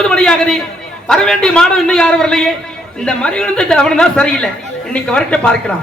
ஒன்பது மணி ஆகுது வர வேண்டிய மாடம் இன்னும் யாரும் வரலையே. இந்த மணி வந்து அவன் தான் சரியில்லை. இன்னைக்கு வரைக்கும் பார்க்கலாம்.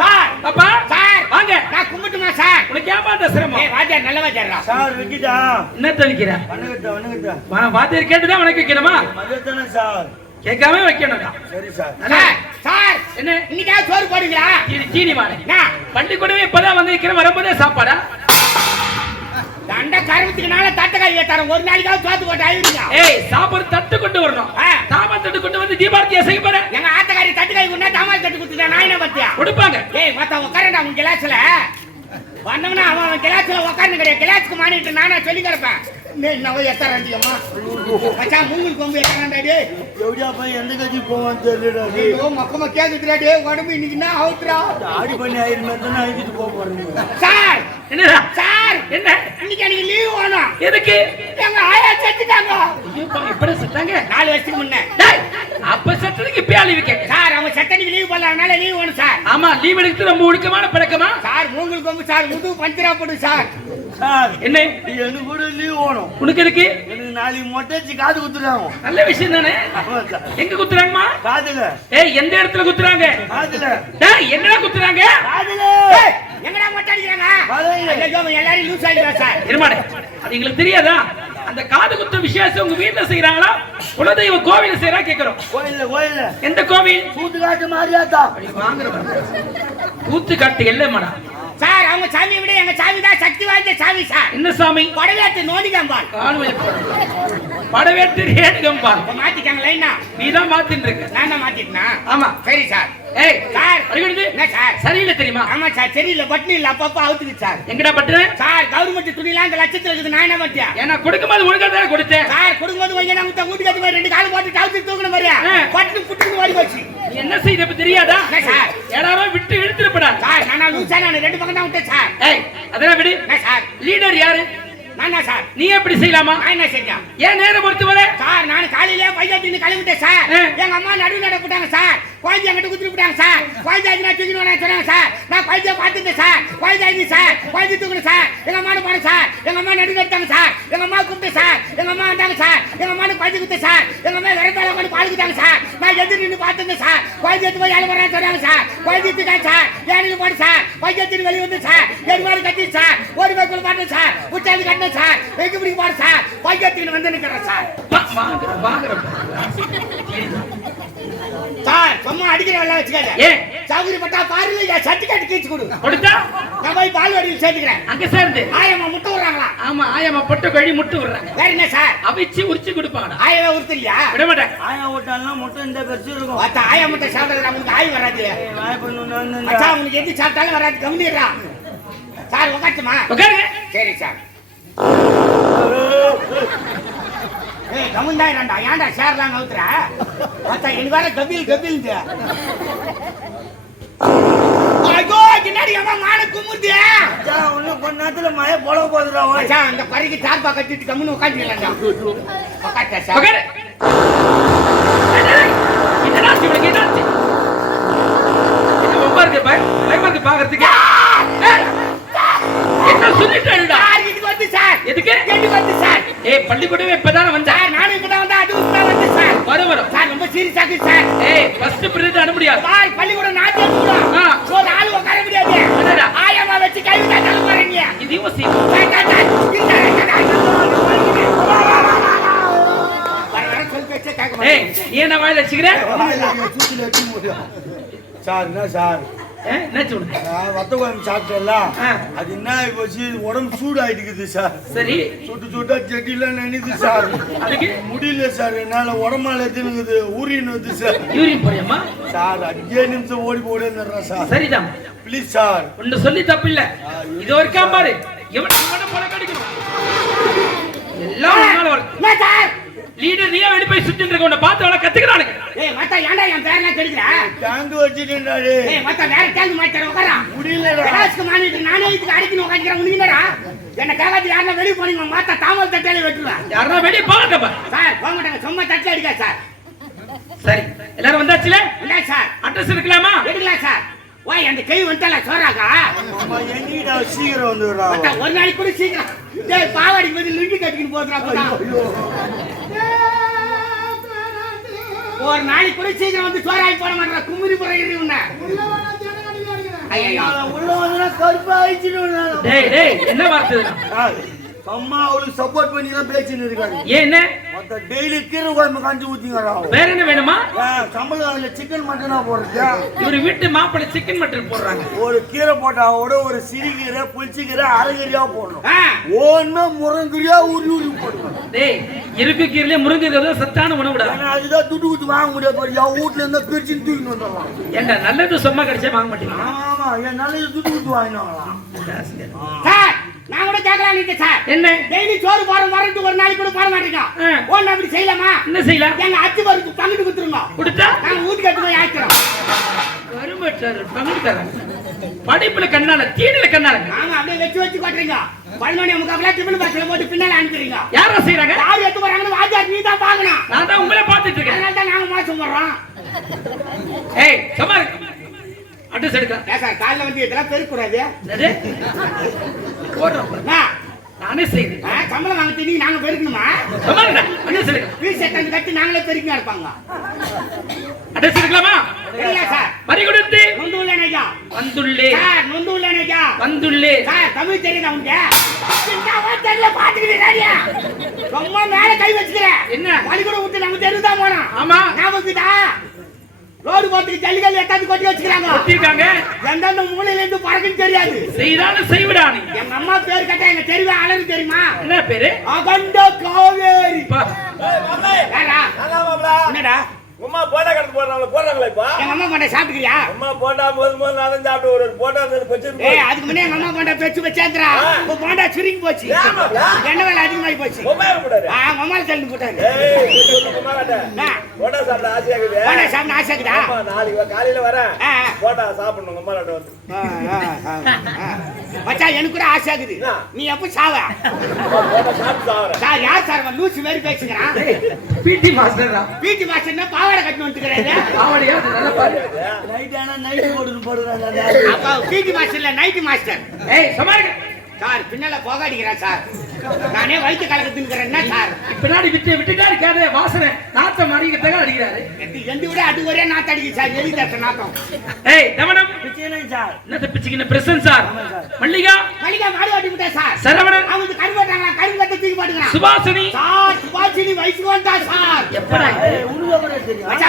டேய். அப்பா! சார். வாங்க. நான் கும்பிட்டுமா சார்? உனக்கு ஏமாட்ட சிரமம்? ஏய் வாத்தியார் நல்ல வாத்தியாரா சார், வைக்கிட்டா? என்ன தவிக்கிற வணக்கத்தா, வணக்கத்தா. வாத்தியார் கேட்டுதான் உனக்கு வைக்கணுமா? சார். கேட்காம வைக்கணும்டா. சரி சார். Sir sir. என்ன? இன்னைக்காவது சோறு போடுங்களா சீனி சீனி என்ன? பள்ளிக்கூடமே இப்பதான் வந்து நிக்கிறேன் வரும்போதே சாப்பாடா? தண்ட கருமத்துக்குனால தட்டக்காய் தரேன் ஒரு நாளைக்காவது சோத்து போட்டு ஆயிடுங்க ஏய் சாப்பாடு தட்டு கொண்டு வரணும். ஆ. சாப்பாடு தட்டு கொண்டு வந்து தீபாவளி செய்ய போறேன் எங்க ஆத்தக்காரி தட்டுக்காய் கொண்டா தாமால் தட்டு கொடுத்துட்டா நான் என்ன பத்தியா? கொடுப்பாங்க. ஏய் மத்த உட்காரண்டா உன் கிளாஸ்ல? வந்தவனா அவன் அவன் கிளாஸ்ல உட்கார்ந்து கிடையாது. கிளாஸ்க்கு மானிட்டு நானா சொல்லி கிடப்பேன். என்ன எத்தனை அதிகமா மச்சான் மூங்கில் கொம்பு எத்தனை டே எப்படியா போய் எந்த கட்சி போவான்னு தெரியலடா, டேய். ஐயோ மொக்கமா உடம்பு இன்னைக்கு என்ன அவுத்துறா ஆடி பண்ணி ஆயிரம் மாதிரி தானே அழிச்சிட்டு போக போறீங்க. சார்! என்னடா? சார்! என்ன? இன்னைக்கு எனக்கு லீவ் வேணும். எதுக்கு? எங்க ஆயா செத்துட்டாங்க. இப்படி செத்தாங்க? நாலு வருஷத்துக்கு முன்ன. டேய், அப்ப செத்ததுக்கு இப்ப லீவு கேட்க? சார் அவங்க சட்டனிக்கு லீவ் பண்ணலாம்னால லீவ் வேணும் சார். ஆமா லீவ் எடுத்து ரொம்ப ஒழுக்கமான பழக்கமா? சார் மூங்கில் கொம்பு சார். முது பஞ்சரா போடு சார். சார் என்ன? நீ எனக்கு கூட லீவ் வேணும். உனக்கு எதுக்கு? எனக்கு நாளைக்கு மொட்டை வச்சு காது குத்துறாங்க. நல்ல விஷயம் தானே? எங்க குத்துறாங்கம்மா? காதுல. ஏய் எந்த இடத்துல குத்துறாங்க? காதுல. டேய் என்னடா குத்துறாங்க? காதுல. ஏய், எங்கடா மொட்டை அடிக்கிறாங்க? எல்லாரையும் லூஸ் ஆகிடுவா சார். இருமாடே அது எங்களுக்கு தெரியாதா? அந்த காது குத்து விசேஷம் உங்க வீட்டுல செய்யறாங்களா குலதெய்வ கோவில செய்யறா கேக்குறோம். கோயில்ல கோயில்ல. எந்த கோவில்? கூத்து காட்டு மாறியாத்தா கூத்து காட்டு இல்லையம்மாடா சார் அவங்க சாமியை விட எங்க சாமி தான் சக்தி. சாமி சார். என்ன சாமி? கொடவேத்து நோடிகாம்பால் படவேட்டு ரேணுகம்பா இப்ப மாத்திட்டாங்க லைனா நீ தான் மாத்தின்னு இருக்க நான் தான் மாத்திட்டேனா? ஆமா. சரி சார். ஏய் சார். அடிக்கடி என்ன சார்? சரியில்லை தெரியுமா? ஆமா சார் சரியில்லை. பட்னி இல்ல. அப்பப்போ அவுத்துக்கு சார். எங்கடா பட்டு? சார் கவர்மெண்ட் துணிலாம் இந்த லட்சத்துல இருக்குது. நான் என்ன மாட்டியா ஏன்னா கொடுக்கும்போது ஒழுங்கா தானே கொடுத்தேன். சார் கொடுக்கும்போது கொஞ்சம் நான் வீட்டுக்கு ரெண்டு கால் போட்டு டவுத்து தூக்கணும் மாதிரியா. பட்டு புட்டு ஓடி போச்சு. என்ன செய்த இப்ப தெரியாதா சார்? யாராரோ விட்டு இழுத்துருப்படா. சார் நான் லூசா நான் ரெண்டு பக்கம் தான் விட்டேன் சார். ஏய் அதெல்லாம் விடு. சார்? லீடர் யாரு? நான் சார். நீ எப்படி செய்யலாமா? என்ன செஞ்சேன் ஏன் நேரம் பொறுத்தவரை? சார் நான் காலையில பையத்தின்னு கிளம்பிட்டேன் சார். எங்க அம்மா நடுவு நட போட்டாங்க சார். குழந்தை என்கிட்ட குத்துட்டு போட்டாங்க சார் குழந்தை ஆச்சு நான் தூக்கிட்டு வரேன் சொன்னாங்க சார் நான் குழந்தைய பார்த்துட்டேன் சார் குழந்தை ஆச்சு சார் குழந்தை தூக்கணும் சார் எங்க அம்மா போனேன் சார் எங்க அம்மா நடுவு எடுத்தாங்க சார் எங்க அம்மா கூப்பிட்டு சார் எங்க அம்மா வந்தாங்க சார் எங்க அம்மா குழந்தை கொடுத்தேன் சார் எங்க அம்மா விரட்டால கொண்டு பால் குத்தாங்க சார் நான் எதிர் நின்று பார்த்துட்டேன் சார் குழந்தை எடுத்து போய் ஏழை வரேன் சொன்னாங்க சார் குழந்தை எடுத்துக்காங்க சார் ஏழு போடு சார் குழந்தை எடுத்து வெளியே வந்து சார் எரு மாதிரி கட்டி சார் ஒரு பேக்குள்ள மாட்டேன் சார் உச்சாந்து கட்டினேன் சார் வெகு பிடிக்க பாரு சார் குழந்தை எடுத்துக்கிட்டு வந்து நிற்கிறேன் சார் வாங்குறேன் வாங்குறேன் சார் சும்மா அடிக்கிற வேலை வச்சுக்காத. ஏன் சௌகரி பட்டா பாருங்க என் சர்டிபிகேட் கீச்சு கொடு. கொடுத்தா? நான் போய் பால் வடியில் சேர்த்துக்கிறேன். அங்க சேர்ந்து. ஆயம்மா முட்டை விடுறாங்களா? ஆமா ஆயம்மா பொட்டு கழி முட்டு விடுறாங்க வேற என்ன சார்? அவிச்சு உரிச்சு கொடுப்பாங்கடா. ஆயவே உறுத்தலையா விட மாட்டேன். ஆயா ஓட்டாலாம் மொட்டை இந்த பெருசு இருக்கும். ஆயா முட்டை சாப்பிட்டது உங்களுக்கு ஆய் வராது. உங்களுக்கு எது சாப்பிட்டாலும் வராது. கவனிடுறா. சார் உக்காட்டுமா உட்காருங்க சரி சார். ஏய் கமுந்தா இரண்டா ஏன்டா சேர்லாம் நவுத்துற மச்சா எனக்கு வேற கபில் கபில் ஐயோ பின்னாடி அம்மா மான குமுறுது? ஒன்னும் கொஞ்ச நேரத்துல மழை போல போகுதுடா ஓய் மச்சான் அந்த பறிக்கு தார்பா கட்டிட்டு கம்முன்னு உட்காந்துக்கலாம்டா உட்காட்டா சார்? என்னடாச்சு என்னாச்சு என்ன ரொம்ப இருக்கு பய- பயமா இருக்கு பாக்குறதுக்கு. ஏய், என்ன சொல்லிட்டேன்டா சார் இதுக்கு வந்து சார். எதுக்கு? எதுக்கு வந்து சார். ஏய் பள்ளிக்கூடமே இப்பதானே வந்தா சார் நானும் இப்பதான் வந்து அதுவும் இப்பதான் வந்து சார். வரும் வரும். சார் ரொம்ப சீரியஸா இருக்கு சார். ஏய் ஃபர்ஸ்ட் பீரியட் அனுப்ப முடியாது. சார் பள்ளிக்கூடம் நாட்டி ஆ. ஒரு ஆள் உட்கார முடியாது. என்னடா? ஆயம்மா வச்சு கை விட்டா தள்ள போறீங்க இதையும் செய்வோம் சார், சார், சார், இந்த ரெண்டு நாள் வர வர சொல் பேச்சே கேட்க ஏய் மாட்டேன் நீ என்ன வாயில வச்சுக்கிற? சார் என்ன சார்? ஏ, என்னாச்சு உனக்கு? நான் வத்த குழம்பு சாப்பிட்டேன்ல. அது என்ன ஆகி போச்சு? உடம்பு சூடு ஆயிட்டுக்குது சார். சரி. சுட்டு சுட்டா செட்டிலாம் நினைது சார். அதுக்கு? முடியல சார். என்னால உடம்பால எத்தினுக்குது ஊறின்னு வந்து சார். யூரின் போறியம்மா சார் அஞ்சே நிமிஷம் ஓடி போடுறேன் சார். சரிதான் ப்ளீஸ் சார். ஒன்னு சொல்லி தப்பில்ல. இது வரைக்கும் பாரு. இவன் இவனை போல கடிக்கணும். எல்லாம் என்ன சார். லீடர் நீயே வெளி போய் சுத்திட்டு இருக்க உன்னை பார்த்து அவளை கத்துக்கிறானுங்க ஏய் மத்த ஏன்டா என் பேரெல்லாம் கெடுக்கிற டேங்க் வச்சுட்டேன்டாரு ஏய் மத்த வேற டேங்க் மாட்டற உட்காரா? முடியலடா. கிளாஸ்க்கு மானிட்டு நானே இதுக்கு அடிக்கணும் உட்காந்துக்கிறேன் உனக்கு என்னடா? என்ன கேட்காது யாருன்னா வெளியே போனீங்க மாத்தா தாமல் தட்டையில வெட்டுவேன் யாரா வெளியே போகட்டப்பா சார் போக மாட்டாங்க சும்மா தட்டி அடிக்கா சார். சரி எல்லாரும் வந்தாச்சுல? இல்ல சார். அட்ரஸ் எடுக்கலாமா எடுக்கலாம் சார். ஓய் அந்த கை வந்துட்டல சோறாக்கா? அம்மா எங்கிட்ட சீக்கிரம் வந்துடுறா. ஒரு நாளைக்கு கூட சீக்கிரம். டேய் பாவாடிக்கு பதில் லுங்கி கட்டிக்கிட்டு போதுடா போடா. ஒரு நாளைக்கு கூட சீக்கிரம் வந்து சோறாக்கி போட மாட்டா கும்மிரி புறையிறி உன்ன. ஐயோ உள்ள வந்து கருப்பா ஆயிடுச்சு டேய் டேய் என்ன வார்த்தை? அம்மா அவளுக்கு சப்போர்ட் பண்ணி தான் பேசின்னு இருக்காங்க ஏன் என்ன? மத்த டெய்லி கீரை குழம்பு காஞ்சி ஊத்திங்கடா வேற என்ன வேணுமா? சம்பளம் அதுல சிக்கன் மட்டனா போடுறது இவரு வீட்டு மாப்பிள்ளை சிக்கன் மட்டன் போடுறாங்க. ஒரு கீரை போட்டாவோட ஒரு சிறுகீரை புளிச்சக்கீரை அரைக்கீரையா போடணும். ஒன்னா முருங்கீரையா உரி உரி போடணும். டேய் இருக்கு கீரையில முருங்கை சத்தான உணவுடா ஏன்னா அதுதான் துட்டு கொடுத்து வாங்க முடியாது பாரு. என் வீட்டுல இருந்தா பிரிச்சுன்னு தூக்கிட்டு வந்துடலாம் ஏன்டா நல்லது சும்மா கிடைச்சா வாங்க மாட்டீங்களா? ஆமா என் நல்லது துட்டு கொடுத்து வாங்கினாங்களாம் சார்! நான் கூட கேட்கலாம் நீங்க சார் என்ன? டெய்லி சோறு போற வரட்டு ஒரு நாளைக்கு கூட போட மாட்டீங்க. ஒன்னு அப்படி செய்யலாமா? என்ன செய்யலாம் எங்க அச்சு வருக்கு பங்கிட்டு கொடுத்துருங்க. கொடுத்தா? நாங்க வீட்டுக்கு எடுத்து போய் ஆக்கிறோம் வரும்பட்டார் பங்கு தரேன். படிப்புல கண்ணால தீனில கண்ணால. நாங்க அப்படியே வச்சு வச்சு கொட்டுறீங்க. பதினொன்று முக்கால் டிஃபன் பாக்ஸ்ல போட்டு பின்னால அனுப்பிடுறீங்க யாரா செய்யறாங்க யார் எடுத்து போறாங்கன்னு வாத்தியார் நீ தான் பார்க்கணும். நான் தான் உங்களை பார்த்துட்டு இருக்கேன். அதனால தான் நாங்க மோசம் போடுறோம். ஏய் சும்மா அட்ரஸ் எடுக்க சார் காலைல வந்து இதெல்லாம் பெருக்கூடாது. நானே சம்பளம் வாங்க தெரியும் நாங்க பெருக்கணுமா. அட்ரஸ் எடுக்க எட்டாந்து கட்டி நாங்களே பெருக்கி இருப்பாங்க அட்ரஸ் எடுக்கலாமா? இல்ல சார். வரி கொடுத்து. ஐயா. வந்துள்ளே. சார் நொந்து உள்ள ஐயா. வந்துள்ளே. சார் தமிழ் தெரியுதா என்னவோ தெரியல பாத்துக்கிறீங்க ரொம்ப மேல கை வச்சுக்கிறேன். என்ன? பள்ளிக்கூட விட்டு நம்ம தெருதான் போனோம் ஆமா. ஞாபகத்துதா ரோடு போறதுக்கு ஜல்லிக்கல் எட்டாந்து கொட்டி வச்சுக்கிறாங்க. ஒத்திருக்காங்க எந்தெந்த மூலையில இருந்து பறக்குன்னு தெரியாது. செய்தாலும் செய்விடா எங்க அம்மா பேர் கேட்டா எங்க தெருவே அழகு தெரியுமா? என்ன பேரு? அகண்ட காவேரி? என்னடா? உமா போட்டா கடத்து போடுறாங்களா போடுறாங்களா இப்போ? எங்க அம்மா பண்ண சாப்பிட்டுக்கிறியா அம்மா போண்டா போது போது நான் தான் சாப்பிட்டு ஒரு போட்டா வந்து வச்சிருந்து ஏய் அதுக்கு முன்னே எங்க அம்மா பண்ண பேச்சு வச்சாந்துரா இப்ப போண்டா சுருங்கி போச்சு? எண்ணெய் வேலை அதிகமாகி போச்சு? உமாய கூடாது ஆ மம்மால தள்ளி போட்டாரு. என்ன? போட்டா சாப்பிட ஆசையா இருக்குது? போண்டா சாப்பிட ஆசைக்குதா ஆமா நாளைக்கு காலையில வரேன். போட்டா சாப்பிடணும் கிட்ட வந்து. மச்சான் எனக்கு கூட ஆசை ஆகுது என்ன? நீ எப்ப சாவ? போட்டா சார் யார் சார்? லூசு மாதிரி பேசுகிறான் பிடி மாஸ்டர் பிடி மாஸ்டர்னா பாவாடை கட்டி நல்லா பாரு. நைட் ஆனா நைட் போட்டு போடுறாங்க அப்ப பிடி மாஸ்டர் இல்ல நைட்டு மாஸ்டர் ஏய். சார் பின்னால போக அடிக்கிறேன் சார். நானே வயிற்று கலக்கத்துன்னு இருக்கிறேன் என்ன சார். பின்னாடி விட்டு விட்டுட்டா இருக்காரு வாசனை. நாத்தம் அடிக்கிறதுக்காக அடிக்கிறாரு. எந்த- விட அது ஒரே நாத்து அடிக்குது சார். எலி தட்ட நாத்தம். ஏய் தவணம் சார் என்ன தப்பிச்சுக்கின பிரசன் சார்? மல்லிகா. மளிகா மாடு ஓட்டி விட்டா சார். சரவணன். அவங்க கரும்பு கட்ட தூக்கி போட்டுக்கிறான். சுபாசினி சார் சுபாஷினி வயசுக்கு வந்தா சார். எப்படா?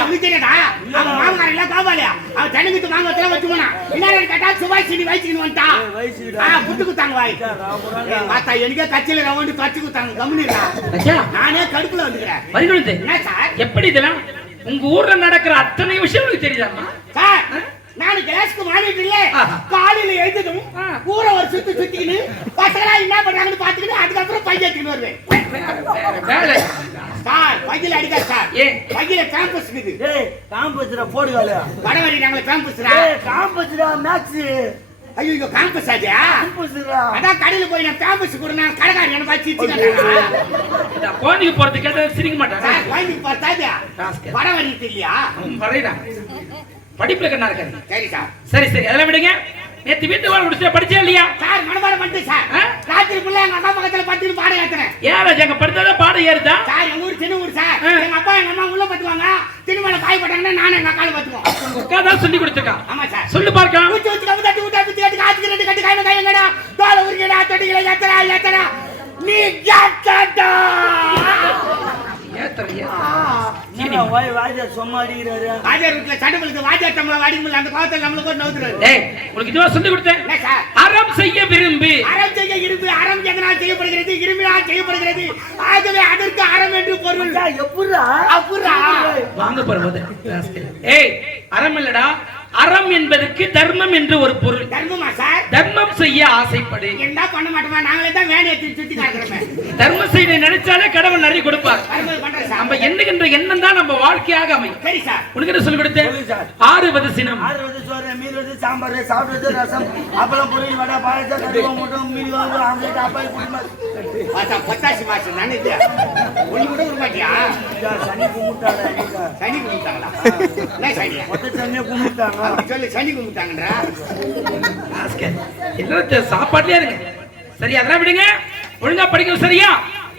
உனக்கு தெரியாதா? அவன் மாமனார் இல்ல காவாலியா? அவன் தெலுங்குத்து மாங்கத்துல வச்சு போனா என்ன கேட்டா சுபாஷினி வயசுக்கு வந்துட்டா புட்டு குத்தாங்க வாய். மாத்தா எனக்கே கட்சியில ரவுண்டு கட்சி குத்தாங்க கம்முனிடா அச்சா. நானே கடுப்புல வந்துக்கிறேன். வருகிறது என்ன சார்? எப்படி இதெல்லாம்? உங்க ஊர்ல நடக்கிற அத்தனை விஷயம் உங்களுக்கு தெரியுதாமா சார் நான் கிளாஸ்க்கு மாறிட்டு இல்ல. காலையில எழுந்ததும். ஊரை ஒரு சுத்தி சுத்திக்கின்னு பசங்களா என்ன பண்றாங்கன்னு பாத்துக்கிட்டு அதுக்கப்புறம் பைய எடுத்துக்கிட்டு வருவேன். சார் பையில அடிக்காது சார்? பையில கேம்பஸ் இருக்குது. டேய் காம்பஸ்டா போடுகால வட வரிட்டாங்களே கேம்பஸ்ரா டேய் காம்பஸ்டா மேக்ஸ் ஐயோ ஐயோ கேம்பஸ் காம்பஸ்டா அதான் கடையில போய் நான் கேம்பஸ் கூட நான் கடைக்காரன் என்ன பார்த்து சிரிச்சுக்கிறேன் கோணிக்கு போறது கேட்ட சிரிக்க மாட்டாங்க சார் குழந்தைக்கு பார்த்தாதியா ராஸ்கல். வட வரி தெரியலையா? வரைடா படிப்புல கண்ணா இருக்காரு. சரி சார். சரி சரி அதெல்லாம் விடுங்க. நேத்து வீட்டு வாழ முடிச்சு படிச்சே இல்லையா? சார் மனப்பாடம் பண்ணிட்டு சார்? ராத்திரி புள்ள எங்க அம்மா பக்கத்துல படுத்துட்டு பாடம் ஏத்துறேன் ஏன் ராஜா அங்க படித்ததா பாடம் ஏறுதா? சார் எங்க ஊர் சின்ன ஊர் சார். எங்க அப்பா எங்க அம்மா உள்ள பத்துவாங்க திருமலை காய் போட்டாங்கன்னா நானும் எங்க அக்காலும் பத்துவோம் அக்கா தான் சொல்லி கொடுத்துருக்கான் ஆமா சார். சொல்லு பார்க்கலாம். ஊச்சி ஊச்சி கம்பு தட்டி ஊட்டா குத்தி கட்டி காத்துக்கு ரெண்டு கட்டி கையில கையங்கடா தோலை உருக்கடா தொட்டிகளை ஏத்தடா ஏத்தடா நீ ஏத்தடா ஏத்தற, சும்மா அடிக்கிறாரு வாஜார் வீட்டுல சண்டை வாஜார் தமிழ முடியல அந்த கோவத்தில் நம்மள போட்டு நவுத்துறாரு ஏய் உங்களுக்கு இதுவா சொல்லி கொடுத்தேன். அறம் செய்ய விரும்பி. அறம் செய்ய இரும்பு அறம் எதனால் செய்யப்படுகிறது? இரும்பினால் செய்யப்படுகிறது. ஆகவே அதற்கு அறம் என்று பொருள். எப்படா அப்புறா வாங்க போறது ஏய் அறம் இல்லடா. அறம் என்பதற்கு தர்மம் என்று ஒரு பொருள். தர்மமா சார்? தர்மம் செய்ய ஆசைப்படு. என்ன பண்ண மாட்டோமா? நாங்களே தான் வேலையை சுத்தி காட்டுறோமே தர்மம் செய்ய நினைச்சாலே கடவுள் நிறைய கொடுப்பார். நம்ம எண்ணுகின்ற எண்ணம் தான் நம்ம வாழ்க்கையாக அமையும். சரி சார். உனக்கு என்ன சொல்லி கொடுத்தேன். சார். ஆறுவது சினம். ஆறுவது சோறு மீறுவது சாம்பார் சாப்பிடுறது ரசம். அப்பளம் பொரியல் வடை பாயசம் கடுவம் முட்டம் மீன் வாங்க ஆம்லேட் அப்பாய் பார்த்தா பத்தாசி மாசம் இது? ஒண்ணு கூட விட மாட்டியா சனி கும்பிட்டாடா எங்க? சனி கும்பிட்டாங்களா? என்ன சனியா மொத்த சனியை கும்பிட்டாங்க. சொல்லி சனி கும்பிட்டாங்கன்றா? என்ன சாப்பாட்டுலயே இருங்க. சரி அதெல்லாம் விடுங்க. ஒழுங்கா படிக்கணும் சரியா?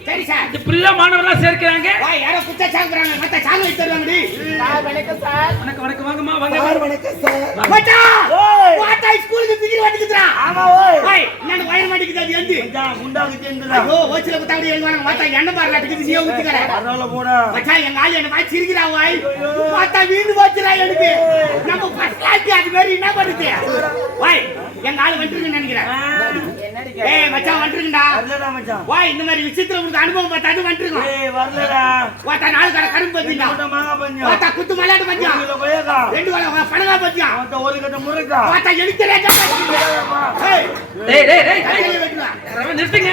சரி சார். இந்த புள்ள மாணவர்களா சேர்க்கிறாங்க. வா யாரோ குத்த சாங்குறாங்க மத்த சாங்க வச்சு தருவாங்கடி வணக்கம் வணக்கம் வாங்கம்மா வாங்க. வணக்கம் சார். மச்சான் ஓய். வாட்டா ஸ்கூலுக்கு பிகிர் வந்துக்குதுடா ஆமா ஓய். ஓய் என்னன்னு வயிறு மாட்டிக்குது அது எந்து மச்சான் குண்டாக்கு சேர்ந்துடா. ஐயோ ஓச்சில குத்தாடி எழுதுவாங்க மாத்தா எண்ணெய் பாருல அடிக்குது நீயே ஊத்திக்கற பரவாயில்ல போடா. மச்சான் எங்க ஆளு என்ன வாய் சிரிக்கிறா வாய்? மாத்தா வீண்டு போச்சுடா எனக்கு. நம்ம ஃபர்ஸ்ட் கிளாஸ் அது மாதிரி என்ன பண்ணுது? வாய் எங்க ஆளு வந்துருக்குன்னு நினைக்கிறேன். ஏய் மச்சான் வந்துருக்குடா. வரலடா மச்சான். வாய் இந்த மாதிரி விஷயத்துல உங்களுக்கு அனுபவம் பார்த்தா அது வந்துருக்கும். ஏய் வரலடா. வாத்தா நாலு கடை பத்தியா? குத்து மல்லாடு ஒரு பத்தியா கிலோ ரெண்டு பத்தியா? மொத்த ஒரு கட்ட ஏய் டேய் டேய் டேய் வெட்டுவா யாராவது நிறுத்துங்க.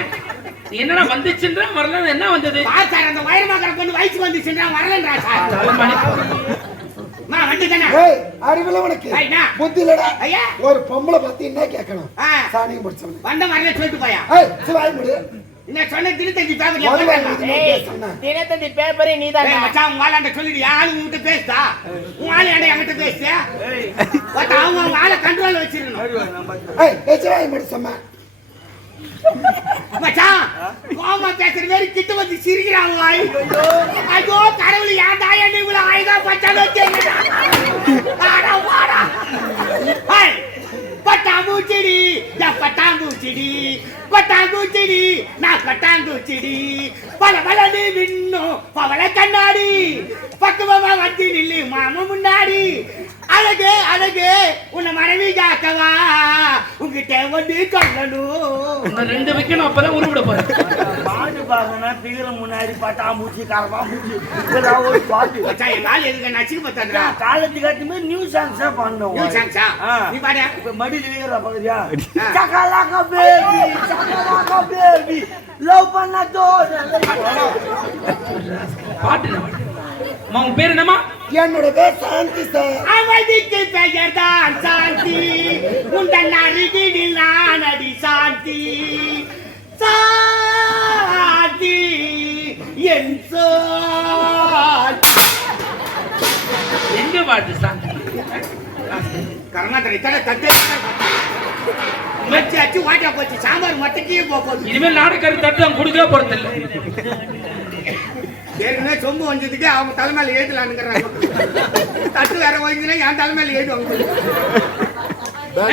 நீ என்னடா வந்துச்சுன்ற வரல என்ன வந்தது? சார் அந்த வயரமாக்கிற பொண்ணு வயசுக்கு வந்துச்சுன்றா வரலன்றா சார் தலைமணி. நான் வந்து தானே ஏய் அறிவுல உனக்கு? புத்தி இல்லடா. ஐயா? ஒரு பொம்பளை பத்தி என்ன கேட்கணும்? சாணியம் பிடிச்சவன் வந்த வரல சொல்லிட்டு போயா? சிவாய் முடி. என்ன சொன்ன முதல்ல பேப்பர் தினத்தந்தி பேப்பரே ஏய் நீதான் மச்சான் உங்க ஆளாண்ட சொல்லிடு. ஆளு உன்கிட்ட பேசுதா? உன் ஆளு ஏன்டா என்கிட்ட பட் அவங்க அவங்க ஆளை கண்ட்ரோல்ல வச்சிருக்கணும். ஏய் ஏய் சிவாய் முடி சொன்ன. மச்சான் கோமா பேசுற மாதிரி கிட்ட வந்து சிரிக்கிறாங்க வாய் ஐயோ கடவுள் ஏன் தாயா நீ இவ்வளவு அழகா பச்சாலும் ஹாய் பட்டாம்பூச்சிடி பட்டாம்பூச்சிடி. பட்டாம்பூச்சிடி நான் பட்டாம்பூச்சிடி. பல பலது விண்ணும் பவள கண்ணாடி. பக்குவமா வந்து நில்லு மாமா முன்னாடி. அழகு அழகு உன்னை மனைவி காக்கவா? உங்ககிட்ட வந்து சொல்லணும். ரெண்டு வைக்கணும் அப்பதான் உருவிட போறேன். பாட்டு பாக்கணும்னா பிகிற முன்னாடி பாட்டா மூச்சு காரமா மூச்சு இதெல்லாம் ஒரு பாட்டு. என் கால் எதுக்கு நச்சுக்கு பத்தாதுடா? காலத்துக்கு கட்டுமே நியூ சாங்ஸ் தான் நியூ சாங்ஸா? நீ பாடு. இப்ப இருக்கிற பகுதியா? ஆ. சக்கலாக்கா பேபி லவ் பண்ண பாட்டு உன் பேர் என்னம்மா? என்னோட பேர் சாந்தி சார். அமைதிக்கு பெயர்தான் சாந்தி. உந்தன் அருகினில் நான் அடி சாந்தி. சாந்தி என் சாந்தி. எங்க பாட்டு சாந்தி? கர்நாடக தடை தட்டு. வச்சு அச்சு வாட்டா போச்சு. சாம்பார் மட்டக்கே போகுது. இனிமேல் நாடுக்காரி தட்டு அவன் கொடுக்கவே போறது இல்ல ஏற்கனவே சொம்பு வந்ததுக்கு அவங்க தலைமையில ஏத்தலான்னுங்கிறாங்க. தட்டு வேற வாங்கினா என் தலைமையில ஏதுவாங்க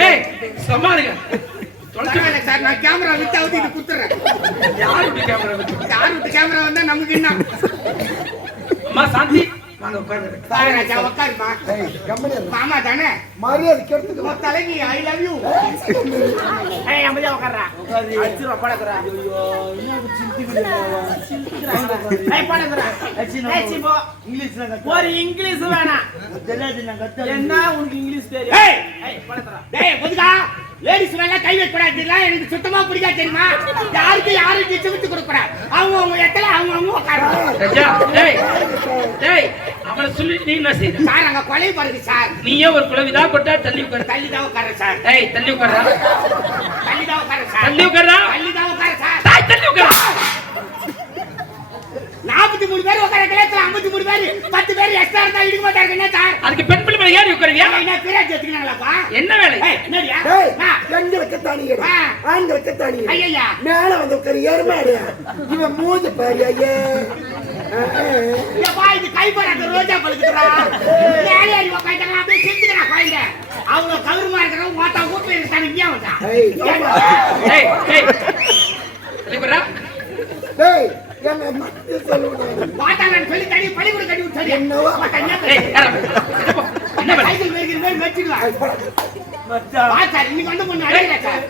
ஏய் சமாளிங்க. சார் நான் கேமரா வித்து அவுத்திட்டு குத்துறேன். யாரு இப்படி கேமரா? யார் விட்டு கேமரா வந்தா நமக்கு என்ன? அம்மா சாந்தி. வாங்க உட்காருங்க உட்காருமா? மாமா தானே? மரியாதை கெடுத்துக்கு தலைவி ஐ லவ் யூ அமைதியா உட்கார்றா. அடிச்சுருவா படக்குறா. ஒரு இங்கிலீஷ் வேணாம். என்ன உனக்கு இங்கிலீஷ் தெரியும்? லேடிஸ் மேல கை வைக்க கூடாது இதெல்லாம் எனக்கு சுத்தமா பிடிக்காது தெரியுமா? யாருக்கு யாரும் டிச்சு விட்டு கொடுக்க அவங்க அவங்க இடத்துல அவங்க அவங்க டேய் அவனை சொல்லி நீ என்ன செய்ற சார் அங்க கொலை பாருங்க சார். நீயே ஒரு குழவிதா கொட்டா தள்ளி உட்காரு. தள்ளி தான் உட்காரு சார். டேய் தள்ளி உட்காரா தள்ளி தான் உட்காரு சார். தள்ளி உட்காரா தள்ளி தான் உட்காரு சார் டேய் தள்ளி உட்காரா நாற்பத்தி மூணு பேர் உட்கார கிளத்துல ஐம்பத்தி மூணு பேர் பத்து பேர் எக்ஸ்ட்ரா இருந்தா இடிக்க மாட்டாங்க என்ன சார்? அதுக்கு பெண் பிள்ளை மேல ஏறி உட்காருவியா? என்ன பீரியட் எடுத்துக்கிறாங்களாப்பா என்ன வேலை? என்னடியா? பெண்களுக்கு தனி. ஆண்களுக்கு தனி ஐயையா மேல வந்து உட்காரு எருமாடு. இவன் மூஞ்சி பாரு ஐயே. இது கை போறாத ரோஜா பழுக்குறா மேலே ஏறி உட்காந்துக்கலாம் அப்படியே செஞ்சுக்கிறா குழந்தை. அவங்க கவுருமா இருக்கிறவங்க ஓட்டா வீட்டுல இருக்கானு இங்கே வந்தா ஏய் கட்டி? ஏய்,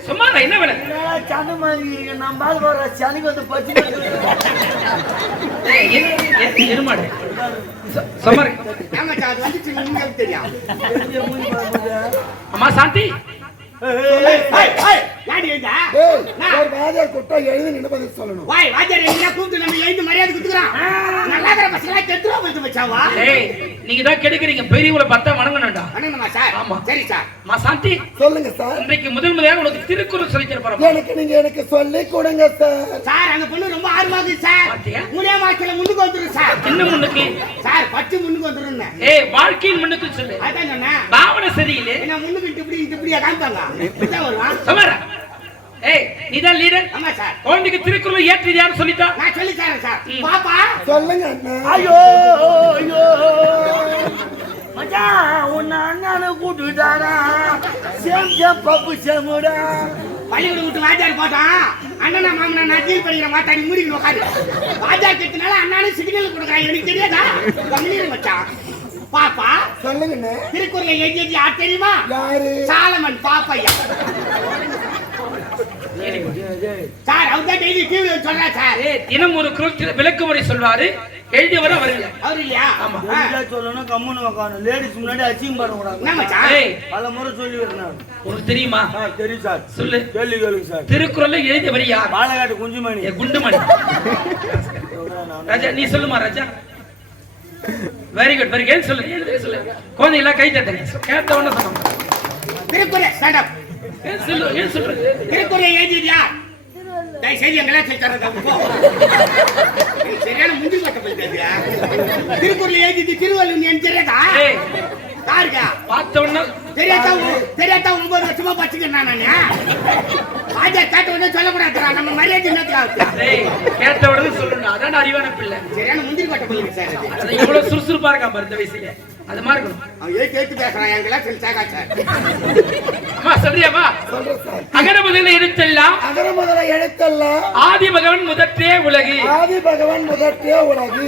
சும்மா என்ன வேலை? சண்டை மாதிரி நம்ம பால் வர சனிக்கு வந்து பச்சு எருமாடு சு- சும்மா இரு. ஆமா சார் அது வந்துச்சு உங்களுக்கு தெரியும். அம்மா சாந்தி. வாதியார் கூப்பிட்டா எழுதி நின்று பதில் சொல்லணும். வாய், எங்கேயா கூப்பிட்டு நம்ம எழுந்து மரியாதை கொடுத்துக்கிறோம். நல்லா இருக்கிற பசங்களா ரூபா கொடுத்து வச்சாவா? நீங்க தான் கெடுக்குறீங்க பெரியவங்களை பார்த்தா வணங்கணும்டா வணங்கணுமா சார்? ஆமா. சரி சார். அம்மா சாந்தி சொல்லுங்க சார் இன்றைக்கு முதல் முறையாக உனக்கு திருக்குறள் சொல்லி தரப்போறோம் எனக்கு நீங்க எனக்கு சொல்லி கொடுங்க சார் சார், அந்த பொண்ணு ரொம்ப ஆர்வமா சார். மூணே மாசத்துல முன்னுக்கு வந்துரும் சார். என்ன முன்னுக்கு சார், பத்து முன்னுக்கு வந்துரும்னு. ஏய் வாழ்க்கையின் முன்னுக்கு சொல்லு அதான் சொன்னேன். பாவனை சரியில்லை என்ன முன்னுக்கு இட்டு இப்படி, இப்படியா? இப்படிதான் வருவான். சமரா ஏய் நீதான் லீடர் ஆமா சார். குழந்தைக்கு திருக்குறள் ஏற்றது யாரும் நான் தரேன் சார். பாப்பா, சொல்லுங்க அண்ணா ஐயோ ஐயோ மச்சான் உன்னை அண்ணானு கூட்டுட்டாரா சேம் சேம் பப்பு சேமுடா பள்ளிக்கூடம் விட்டு வாத்தியார் போட்டான். அண்ணனா, மாமனா, நான் deal பண்ணிக்கிறேன். வாத்தாடி மூடிக்கிட்டு உட்காரு. திட்டுனால அண்ணானு signal கொடுக்குறான். எனக்கு தெரியாதா? கம்முனு மச்சான். பாப்பா சொல்லுங்க அண்ணா திருக்குறளை தெரியுமா யாரு சாலமன் பாப்பையா சார் அவர் தான் டெய்லி டிவி சொல்றா சார். ஏய் தினம் ஒரு குரல் விளக்க முறை சொல்வாரு எழுதியவர் அவர் இல்ல. அவர் இல்லையா? ஆமா. சொல்லணும் கம்முன்னு லேடிஸ் முன்னாடி பல முறை சொல்லி வரணும் தெரியுமா? தெரியும் சார். சொல்லு. கேள்வி கேளுங்க சார். திருக்குறளை எழுதியவர் யார் பாலகாட்டு குஞ்சுமணி. ஏ, குண்டுமணி. ராஜா நீ சொல்லுமா Raja? Very good very good சொல்லு எழுது சொல்லு குழந்தை எல்லாம் கை தட்டுங்க. கேட்ட உடனே திருக்குறள். திருக்குறளை சொல்லி தரது போ. ஏய், சரியான முந்தி பட்ட போயிட்டாதியா திருக்குறளை திருவள்ளுவர் எனக்கு தெரியாதா யாருக்கா? பார்த்த உடனே தெரியாதா தெரியாதா ஒன்பது வருஷமா படிச்சுக்கிறேன் நானு ராஜா கேட்ட உடனே நம்ம மரியாதை என்னத்துக்கு ஏய் கேட்ட உடனே சொல்லணும். அதான் அறிவான பிள்ளை. சரியான முந்திரி பட்ட போயிருக்கு சார் சுறுசுறுப்பா இருக்கா பாரு இந்த வயசுல. அது மாதிரி இருக்கணும். அவன் ஏத்து ஏத்து பேசுறான் எங்கெல்லாம் சொல்லி சேகா சார் அம்மா சார். அகர முதல எழுத்தெல்லாம் அகர முதல எழுத்தெல்லாம் ஆதி பகவன் முதற்றே உலகு. ஆதி பகவான் முதற்றே உலகு.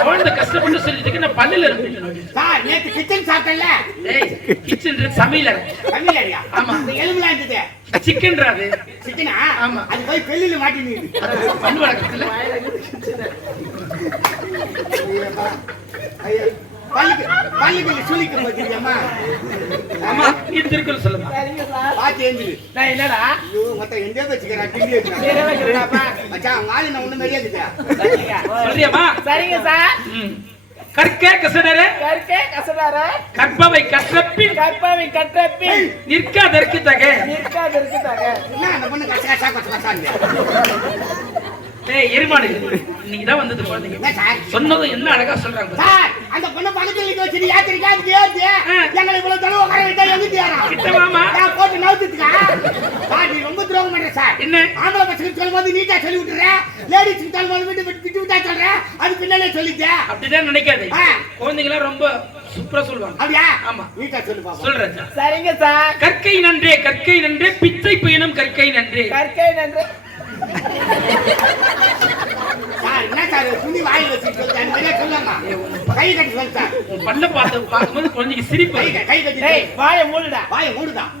குழந்தை கஷ்டப்பட்டு சொல்லிட்டு நான் பல்லுல இருந்து. சார் நேத்து கிச்சன் சாப்பிட்டல ஏய் கிச்சன் சமையல் தமிழ் அறியா ஆமா. இந்த எலும்புலாம் இருந்தது. சிக்கன்றாது சிக்கனா ஆமா. அது போய் பெல்லில மாட்டி நிக்குது பண்ணு வழக்கத்துல ஐயோ, பல்லுக்கு பல்லுக்கு சுளிக்க மாட்டீங்கம்மா நீ திருக்குறள் சொல்லுமா? பாத்து ஏந்திரு நான் என்னடா? ஐயோ மொத்தம் எந்த வச்சுக்கிறா டிவி வேற வைக்கிறேன்டாப்பா. மச்சான் அவங்க ஆளு நான் சரிங்க. சார். கற்க கசடர கற்கே கசடார கற்பவை கற்றப்பின். கற்பாவை கற்றப்பின். நிற்காதற்கு தக. நிற்காது இருக்குதாங்க என்ன அந்த பொண்ணு கச கசா கச கசான்னு? ஏய் எருமாடு. இன்னைக்கு தான் வந்தது குழந்தைங்க. என்ன சார்? சொன்னதும் என்ன அழகா சொல்றாங்க. சார் அந்த பொண்ணு பக்கத்துல நிக்க வச்சு யாத்திரிக்கா அதுக்கு ஏத்து? எங்களை இவ்வளவு தடவை உட்கார வைத்தா எங்கிட்டு ஏறான் கிட்ட வாமா. நான் போட்டு நவுத்துக்கா சார் நீ ரொம்ப துரோகம் பண்ற சார். என்ன? ஆம்பளை பசங்க நீட்டா சொல்லி விட்டுற லேடிஸ் சொல்லும்போது விட்டு விட்டு விட்டு விட்டா சொல்ற. அது பின்னாலே சொல்லிட்டே அப்படிதான் நினைக்காது. ஆ. குழந்தைங்களாம் ரொம்ப சூப்பரா சொல்லுவாங்க. அப்படியா? ஆமா. நீட்டா சொல்லு பாப்போம். சொல்றேன் சரிங்க சார். கற்கை நன்றே கற்கை நன்றே பிச்சை பயணம் கற்கை நன்றே. கற்கை நன்று. சார் என்ன சார் துணி வாயில் வச்சுட்டு சொல்லு அந்த மாதிரியே சொல்லாமா கை கட்டி சொல்லு சார். பார்த்து பார்க்கும்போது குழந்தைக்கு சிரிப்பு கை கட்டி சொல்லு. வாயை மூடுடா. வாயை மூடுதான்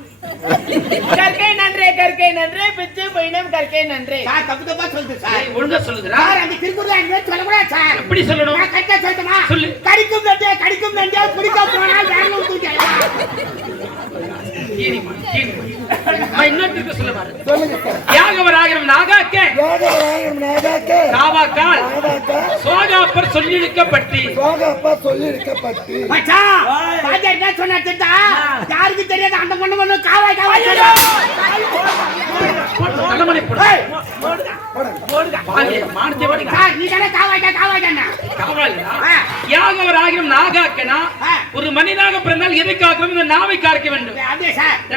கற்கை நன்றே கற்கை நன்றே பிச்சு பயணம் கற்கை நன்றே. சார் தப்பு தப்பா சொல்லுது சார். ஒழுங்கா சார் அந்த திருக்குறள் அங்கே சொல்லக்கூடாது சார். எப்படி சொல்லணும்? நான் கரெக்டா சொல்லட்டுமா? சொல்லு. கடிக்கும் நண்டே கடிக்கும் நண்டே குடிக்க போனால் வேணும் தூக்கிடலாம் இன்னொருத்தருக்கு சொல்ல சார் யாகவராகிரம் நாகாக்க. யாகவராயம் நாகாக்க. நாவாக்கால் நாகாக்க. சோகாப்பர் சொல்லிழுக்கப்பட்டு சோகப்பா சொல்லி இருக்கப்பட்டு மச்சான் ராஜா என்ன சொன்னா தெரியுதா? யாருக்கு தெரியாது? அந்த பொண்ணு பொண்ணு காவாய் காவாய் போடு நாகாக்கனா. ஒரு மனிதனாக பிறந்தால் எதை காக்கணும் இந்த நாவை காக்க வேண்டும்?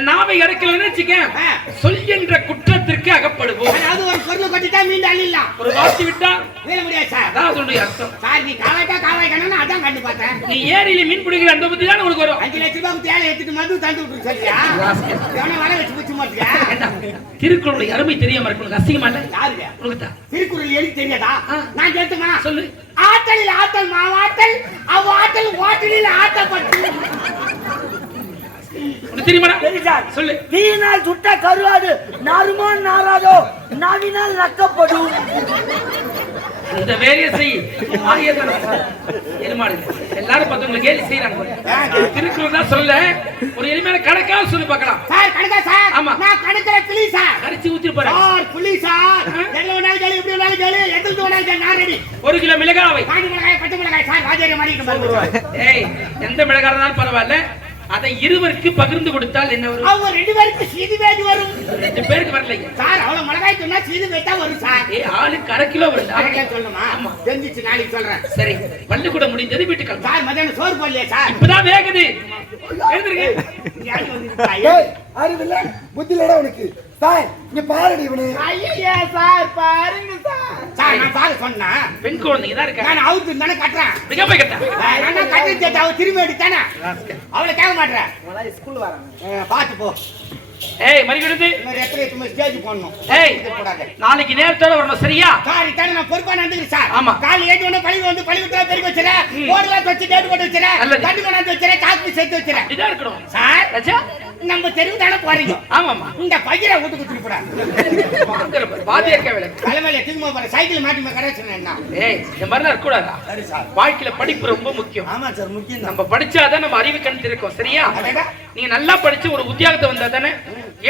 நாவை அடக்கலன்னு வச்சுக்க ஆ. சொல் என்ற குற்றத்திற்கு அகப்படுவோம். அதாவது ஒரு பொருள் கொட்டிட்டா மீண்டும் அள்ளிடலாம் ஒரு வார்த்தை விட்டா? மீள முடியாது சார். அதான் அதனுடைய அர்த்தம். சார் நீ காவாய்க்கா காவாய் கண்ணு அதான் கண்டு பார்த்தேன் நீ ஏரியில மீன் பிடிக்கிற அந்த புத்தி தான் உனக்கு வரும். அஞ்சு லட்ச ரூபாய்க்கு தேவை எடுத்துட்டு மது தந்து விட்டு சொல்றியா? எவனை வர வச்சு பிடிச்சு மாட்டியா திருக்குறளுடைய அருமை தெரியாம இருக்கு. உனக்கு அசிங்கமா இல்ல யாருங்க உனக்கு தான். திருக்குறள் எழுதி தெரியாதா. நான் கேட்டுமா? சொல்லு. ஆற்றலில் ஆற்றல் மாவாற்றல் அவ்வாற்றல் ஓட்டலில் ஆட்டப்பட்டு சார். சொல்லு. தீயினால் சுட்ட கருவாடு நாருமோ நாராதோ நாவினால் நக்கப்படும். இந்த வேலையை செய். எருமாடு எல்லாரும் பத்தவங்களுக்கு கேலி செய்யறாங்க திருக்குறள் தான் சொல்ல ஒரு எளிமையான கணக்காக சொல்லி பார்க்கலாம். சார் கணக்கா சார்? ஆமா. நான் கணக்கிற புலி சார். கரிச்சு ஊத்தி போறேன். சார் புலி சார். எங்க வேணாலும் கேளு எப்படி வேணாலும் கேளு எதுக்கு வேணாலும் கேளு நான் ரெடி ஒரு கிலோ மிளகாவை காஞ்சி மிளகாய் பச்சை மிளகாய் சார் ராஜேரி பாருங்க ஏய் எந்த மிளகாய் இருந்தாலும் பரவாயில்ல. அதை இருவருக்கு பகிர்ந்து கொடுத்தால் என்ன வரும்? அவங்க ரெண்டு பேருக்கு சீது வேதி வரும். ரெண்டு பேருக்கு வரலைங்க சார் அவ்வளவு மிளகாய் சொன்னா சீது வேட்டா வரும் சார். ஏய் ஆளுக்கு அரை கிலோ வருது கணக்கில் சொல்லணுமா? ஆமா. தெரிஞ்சிச்சு நாளைக்கு சொல்றேன். சரி. பள்ளிக்கூடம் முடிஞ்சது வீட்டுக்கு. சார் மத்தியானம் சோறு போடலையே சார். இப்பதான் வேகுது? ஏய் அறிவில்ல. புத்தி இல்லடா உனக்கு. சாய் இங்க பாருடி இவனு. ஐயா சார் பாருங்க சார். சார் நான் பாக்க சொன்னேன் பெண் குழந்தைங்க தான் இருக்கா நான் அவுத்து தானே கட்டுறேன். மிக போய் கட்டா நான் தான் கட்டி சேர்த்து அவ திரும்பி எடுத்தானே? அவளை கேட்க மாட்டேன் ஸ்கூல் வராங்க பார்த்து போ. ஏய் மறிகொடுத்து இன்னொரு எத்தனை எத்தனை ஸ்டேஜ் போடணும். ஏய் நாளைக்கு நேரத்தோட வரணும் சரியா? சார் இத்தானே நான் பொறுப்பா நடந்துக்கிறேன் சார். ஆமா. காலையில் ஏற்றி ஒன்று பழி வந்து பழி விட்டு பெருக்கி வச்சுறேன் போர்டெல்லாம் வச்சு டேட் போட்டு வச்சுறேன். தண்ணி கொண்டாந்து வச்சுறேன் காப்பி சேர்த்து வச்சுறேன் இருக்கணும். சார். நம்ம தெருவு தானே போறீங்க? ஆமாமா இந்த பையனை வீட்டுக்கு திருப்பிடாது வாத்தியார் கேவல தலைமையில திரும்ப போற சைக்கிள் மாட்டி கடை சொன்னேன்னா ஏய் இந்த மாதிரிலாம் இருக்கக்கூடாதா? சரி சார். வாழ்க்கையில படிப்பு ரொம்ப முக்கியம். ஆமா சார் முக்கியம் நம்ம படிச்சாதான் நம்ம அறிவு கண் இருக்கும் சரியா. நீங்க நல்லா படிச்சு ஒரு உத்தியோகத்தை வந்தா தானே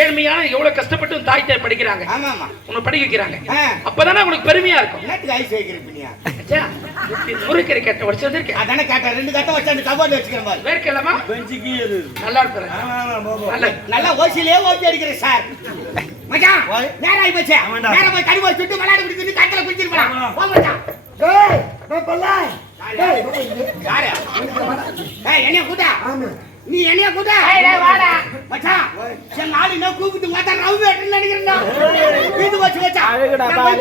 ஏழ்மையான எவ்வளவு கஷ்டப்பட்டு தாய் தாய் படிக்கிறாங்க. ஆமா ஆமா உன்னை படிக்க வைக்கிறாங்க. அப்பதானே உனக்கு பெருமையா இருக்கும். முறுக்கறி கட்ட உடச்சு வந்திருக்கேன் அதானே கேட்டேன். ரெண்டு கட்டை வச்சு அந்த கபோர்டு வச்சுக்கிறேன் பாரு. வேர்க்கலாமா பெஞ்சுக்கு நல்லா இருப்பேன் ஆமா ஆமா போபோ நல்ல. நல்லா ஓசிலே ஓப்பி அடிக்கிறேன் சார் மச்சான் ஆகி போச்சு. நேரம் போய் கறி போய் சுட்டு விளையாடி பிடிச்சிட்டு கட்டில குடிச்சிருப்பான். போ மச்சான். ஏய் நான் பல்லாய் ஏய் என்னைய கூட்டா ஆமா நீ என்னைய கூட்டா வாடா. மச்சான் எங்க ஆளு என்ன கூப்பிட்டு மாத்தா ரவு வெட்டுன்னு வீட்டு வச்சு வச்சா.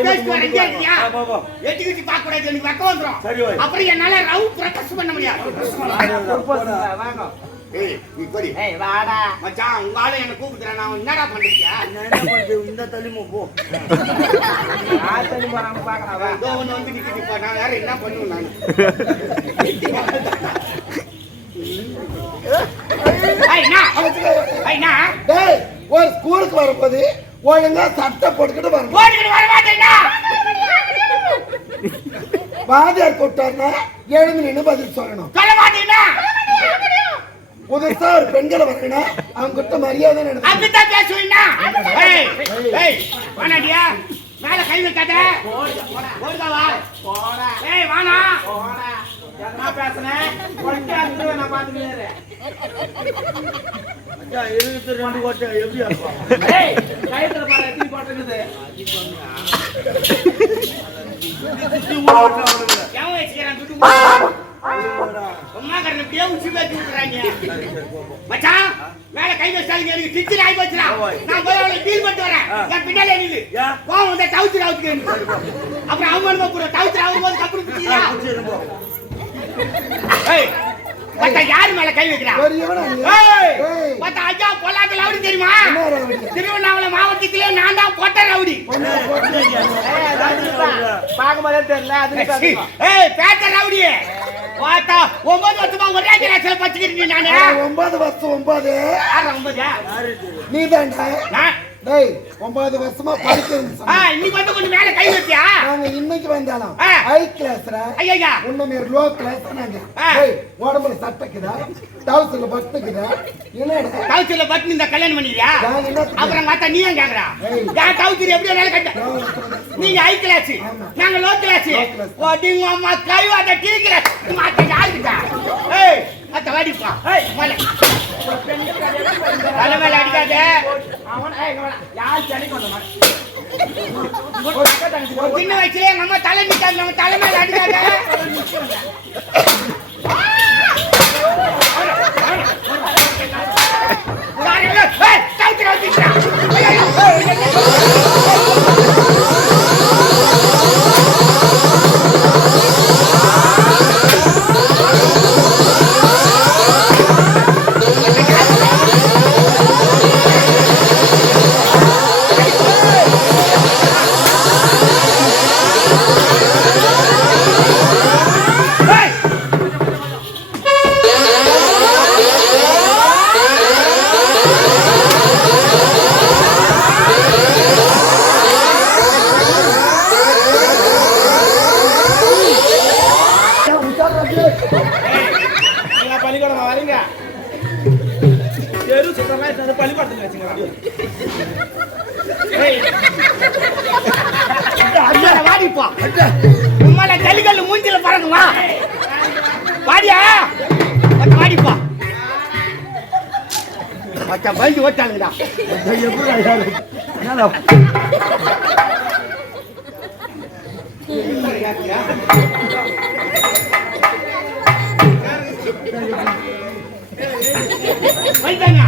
பேசிட்டு வரேன் இருக்கியா? ஆ. எட்டி கிட்டி பார்க்க கூடாது எனக்கு. அப்புறம் என்னால ரவு பண்ண முடியாது. வாங்க ஏய் நீ போடி. ஏய் வாடா. மச்சான் உங்க ஆளு என்ன கூப்பிடுறேன் நான் என்னடா பண்றது? இந்த தள்ளிமோ போ. யார் தள்ளி போறாங்க பாக்கலாம் வா. இதோ ஒண்ணு வந்து நிக்குது இப்ப நான் வேற என்ன பண்ணுவேன் நான் ஐய், என்ன? ஐய், என்ன? டேய் ஒரு ஸ்கூலுக்கு வரும்போது ஒழுங்கா சட்டை போட்டுக்கிட்டு வரணும். ஓடிக்கிட்டு வர மாட்டேன்னா? வாதியார் கூப்பிட்டாருன்னா எழுந்து நின்று பதில் சொல்லணும்? புதுசா ஒரு பெண்களை வரணும் அவங்க கிட்ட மரியாதை நடக்கும் மேல கை வைக்காத. ஓடுதா வா. ஏய், வானா. போடா. என்ன பேசுனேன் கொண்டா இருந்து நான் பாத்துக்கிறேன் இருபத்தி ரெண்டு கோட்டை எப்படி ஏய் கைத்துல பாரு தீ போட்டுருக்குது எவன் வச்சுக்கிறான் துட்டு போடு. சும்மா கடனை இப்படியே உச்சி பேசி விட்டுறாங்க. மச்சான், மேல கை வச்சாலுங்க எனக்கு டீச்சர் ஆகி போச்சுடா. நான் போய் அவளை deal பண்ணிட்டு வரேன். என் பின்னாலே நில்லு. கோவம் வந்தா டவுச்சர் அவுத்துக்கிறேன். அப்புறம் அவமானமா போடுற. டவுச்சர் ஆகும்போது கப்புனு குத்திக்கிறா. ஏய், மச்சான், யாரு மேல கை வைக்கிறா? மச்சான், ஐயா, பொல்லாத ரவுடி தெரியுமா? திருவண்ணாமலை மாவட்டத்திலே நான் தான் பொட்ட ரவுடி பாக்கும்போதே தெரியல பேட்ட ரவுடி வாத்தா ஒன்பது வருஷமா ஒரே கிளாஸ்ல படிச்சுக்கிட்டு நானு? ஒன்பது வருஷம் ஒன்பது. ஒன்பது? நீ தான்டா டேய் ஒன்பது வருஷமா படிக்கிறது. இன்னைக்கு வந்து கொஞ்சம் மேல கை வச்சியா? நாங்க இன்னைக்கு வந்தாலும். ஹை கிளாஸ்ல ஐயா உன்ன மாரி லோ கிளாஸ் நாங்க. டேய் உடம்புல சட்டைக்குதா? டவுசர்ல பட்டுக்குதா? என்னடா டவுச்சர்ல பட்டு இந்த கல்யாணம் பண்ணியா நான் அப்புறம் பார்த்தா நீ ஏன் கேக்குறா? ஏய். என் டவுச்சர் எப்படி வேணாலும் கட்ட நீங்க ஹை கிளாஸ். நாங்க லோ கிளாஸ். ஓடிங்க அம்மா கை வாட்ட டீ கிளாஸ் மாத்த யாருக்கிட்டா ஏய் அத்த வாடிப்பா ஏய். மலை தலை மேல அடிக்காத. அவன் ஏய் வாடா. யார் சளி கொண்டு வா ஒரு சின்ன வயசுல எங்க அம்மா தலை நம்ம தலை மேல அடிக்காத. வாடிப்பா உம்மால கலிகல்ல மூஞ்சில பறக்குமா வாடியா வந்து வாடிப்பா மச்சா பயந்து ஓட்டாளுங்கடா வைத்தாங்க